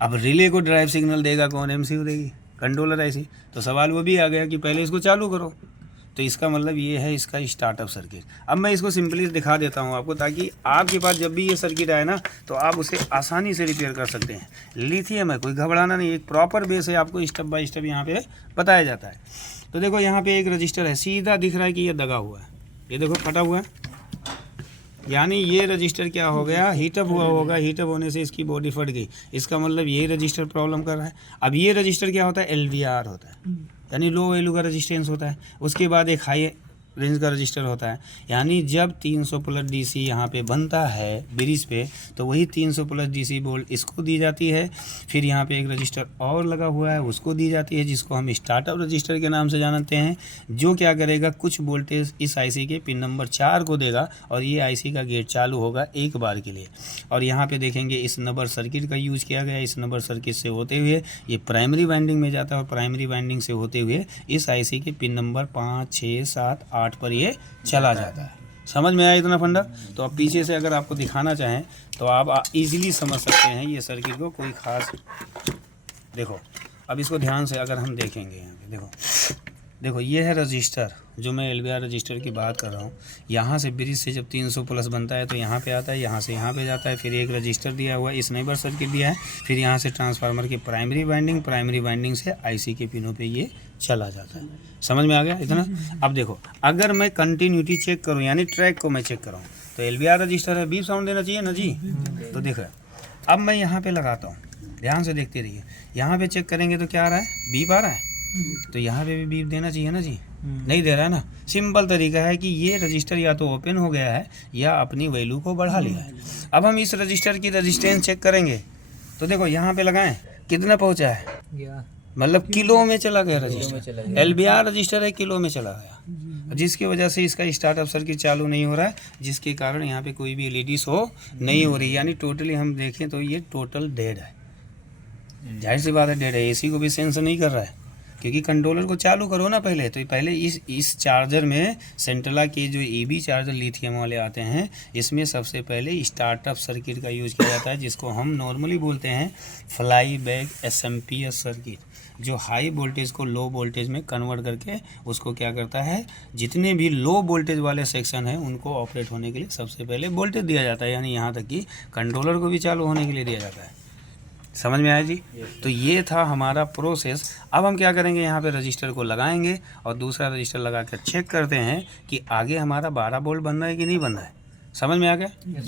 अब रिले को drive signal देगा कौन? एमसीयू देगी, कंट्रोलर ऐसी। तो सवाल वो भी आ गया कि पहले इसको चालू करो। तो इसका मतलब ये है इसका स्टार्टअप सर्किट। अब मैं इसको सिंपली दिखा देता हूँ आपको, ताकि आपके पास जब भी ये सर्किट आए ना तो आप उसे आसानी से रिपेयर कर सकते हैं। लिथियम है, कोई घबराना नहीं, एक प्रॉपर बेस है, आपको स्टेप बाय स्टेप यहाँ पे बताया जाता है। तो देखो यहाँ पे एक रजिस्टर है, सीधा दिख रहा है कि ये दगा हुआ है, ये देखो फटा हुआ है, यानी ये रजिस्टर क्या हो गया? हीटअप हुआ होगा, हीटअप होने से इसकी बॉडी फट गई। इसका मतलब ये रजिस्टर प्रॉब्लम कर रहा है। अब ये रजिस्टर क्या होता है? एलवीआर होता है, यानी लो वैल्यू का रजिस्टेंस होता है। उसके बाद एक हाई रेंज का रजिस्टर होता है, यानी जब 300 प्लस डीसी यहाँ पे बनता है ब्रिज पे, तो वही 300 प्लस डीसी वोल्ट इसको दी जाती है। फिर यहाँ पे एक रजिस्टर और लगा हुआ है, उसको दी जाती है, जिसको हम स्टार्टअप रजिस्टर के नाम से जानते हैं, जो क्या करेगा, कुछ वोल्टेज इस आईसी के पिन नंबर 4 को देगा और ये आईसी का गेट चालू होगा एक बार के लिए। और यहाँ पे देखेंगे इस नंबर सर्किट का यूज़ किया गया। इस नंबर सर्किट से होते हुए ये प्राइमरी वाइंडिंग में जाता है और प्राइमरी वाइंडिंग से होते हुए इस आईसी के पिन नंबर 5, 6, 7, 8 पर ये चला जाता है। समझ में आया इतना फंडा? तो अब पीछे से अगर आपको दिखाना चाहें तो आप इजीली समझ सकते हैं ये सर्किट को, कोई ख़ास। देखो अब इसको ध्यान से अगर हम देखेंगे, यहाँ पे देखो ये है रजिस्टर, जो मैं एलवीआर रजिस्टर की बात कर रहा हूँ। यहाँ से ब्रिज से जब 300 प्लस बनता है तो यहाँ पे आता है, यहाँ से यहाँ पे जाता है, फिर एक रजिस्टर दिया हुआ है, इस नेबर सर्किट दिया है, फिर यहाँ से ट्रांसफार्मर की प्राइमरी वाइंडिंग से आईसी के पिनों पे ये चला जाता है। समझ में आ गया इतना? अब देखो अगर मैं कंटिन्यूटी चेक करूँ, यानी ट्रैक को मैं चेक करूँ, तो एलवीआर रजिस्टर है, बीप साउंड देना चाहिए ना जी। तो देखो अब मैं यहाँ पे लगाता हूँ, ध्यान से देखते रहिए। यहाँ पे चेक करेंगे तो क्या आ रहा है? बीप आ रहा है। तो यहाँ पे भी बीप देना चाहिए ना जी, नहीं दे रहा है ना। सिंपल तरीका है कि ये रजिस्टर या तो ओपन हो गया है या अपनी वैल्यू को बढ़ा लिया है। अब हम इस रजिस्टर की रेजिस्टेंस चेक करेंगे तो देखो यहाँ पे लगाएं, कितना पहुँचा है? मतलब किलो में चला गया रजिस्टर। एलवीआर रजिस्टर है, किलो में चला गया, जिसकी वजह से इसका स्टार्टअप सर्किट चालू नहीं हो रहा है, जिसके कारण यहाँ पे कोई भी एलईडी शो नहीं हो रही। यानी टोटली हम देखें तो ये टोटल डेड है। जाहिर सी बात है डेड है, एसी को भी सेंस नहीं कर रहा है, क्योंकि कंट्रोलर को चालू करो ना पहले। तो पहले इस चार्जर में सेंट्रला के जो ईबी चार्जर लिथियम वाले आते हैं, इसमें सबसे पहले स्टार्टअप सर्किट का यूज़ किया जाता है, जिसको हम नॉर्मली बोलते हैं फ्लाई बैक एसएमपीएस सर्किट, जो हाई वोल्टेज को लो वोल्टेज में कन्वर्ट करके उसको क्या करता है, जितने भी लो वोल्टेज वाले सेक्शन हैं उनको ऑपरेट होने के लिए सबसे पहले वोल्टेज दिया जाता है, यानी यहाँ तक कि कंट्रोलर को भी चालू होने के लिए दिया जाता है। समझ में आया जी? तो ये था हमारा प्रोसेस। अब हम क्या करेंगे, यहाँ पे रजिस्टर को लगाएंगे और दूसरा रजिस्टर लगा कर चेक करते हैं कि आगे हमारा 12 वोल्ट बन रहा है कि नहीं बन रहा है। समझ में आ गया?